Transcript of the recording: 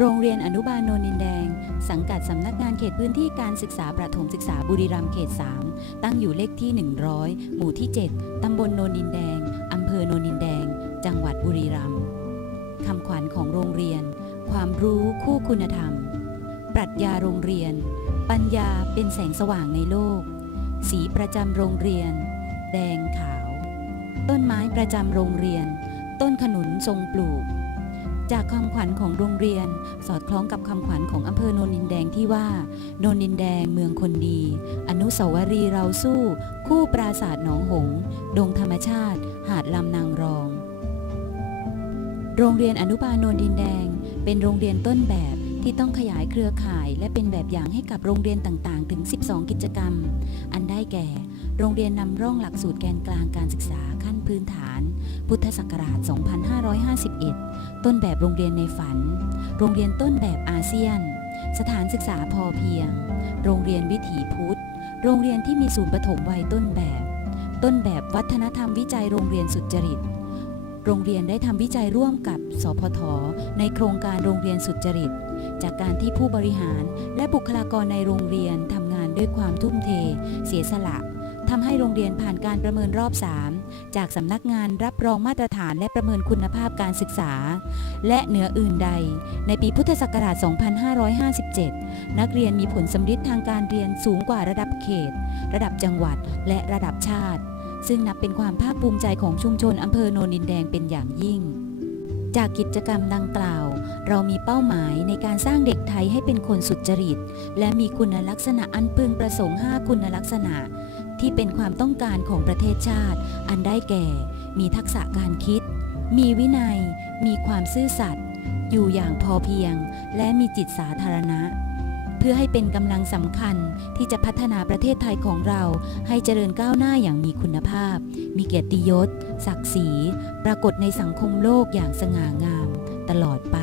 โรงเรียนอนุบาลโนนินแดง สังกัดสำนักงานเขตพื้นที่การศึกษาประถมศึกษาบุรีรัมย์เขต 3 ตั้งอยู่เลขที่ 100 หมู่ที่ 7 ตำบลโนนินแดง อำเภอโนนินแดง จังหวัดบุรีรัมย์คำขวัญของโรงเรียน ความรู้คู่คุณธรรม ปรัชญาโรงเรียน ปัญญาเป็นแสงสว่างในโลก สีประจำโรงเรียน แดงขาว ต้นไม้ประจำโรงเรียน ต้นขนุนทรงปลูก จากคำขวัญของโรงเรียน สอดคล้องกับคำขวัญของอำเภอโนนดินแดงที่ว่า โนนดินแดงเมืองคนดี อนุสาวรีย์เราสู้ คู่ปราสาทหนองหงส์ดงธรรมชาติ หาดลำนางรอง โรงเรียนอนุบาลโนนดินแดง เป็นโรงเรียนต้นแบบ ที่ต้องขยายเครือข่าย และเป็นแบบอย่างให้กับโรงเรียนต่างๆ ถึง 12 กิจกรรม อันได้แก่ โรงเรียนนำร่องหลักสูตรแกนกลางการศึกษาขั้นพื้นฐาน พุทธศักราช 2551 ต้นแบบโรงเรียนในฝัน โรงเรียนต้นแบบอาเซียน สถานศึกษาพอเพียง โรงเรียนวิถีพุทธ โรงเรียนที่มีศูนย์ปฐมวัยต้นแบบ ต้นแบบวัฒนธรรมวิจัยโรงเรียนสุจริต โรงเรียนได้ทำวิจัยร่วมกับสพท ในโครงการโรงเรียนสุจริต จากการที่ผู้บริหารและบุคลากรในโรงเรียนทำงานด้วยความทุ่มเท เสียสละทำให้โรงเรียนผ่านการประเมินรอบ 3 จากสำนักงานรับรองมาตรฐานและประเมินคุณภาพการศึกษา และเหนืออื่นใด ในปีพุทธศักราช 2557 นักเรียนมีผลสำฤทธิ์ทางการเรียนสูงกว่าระดับเขต ระดับจังหวัด และระดับชาติ ซึ่งนับเป็นความภาคภูมิใจของชุมชนอำเภอโนนดินแดงเป็นอย่างยิ่ง จากกิจกรรมดังกล่าว เรามีเป้าหมายในการสร้างเด็กไทยให้เป็นคนสุจริต และมีคุณลักษณะอันพึงประสงค์ 5 คุณลักษณะ ที่เป็นความต้องการของประเทศชาติ อันได้แก่ มีทักษะการคิด มีวินัย มีความซื่อสัตย์อยู่อย่างพอเพียง และมีจิตสาธารณะ เพื่อให้เป็นกำลังสำคัญที่จะพัฒนาประเทศไทยของเราให้เจริญก้าวหน้าอย่างมีคุณภาพ มีเกียรติยศ ศักดิ์ศรี ปรากฏในสังคมโลกอย่างสง่างามตลอดไป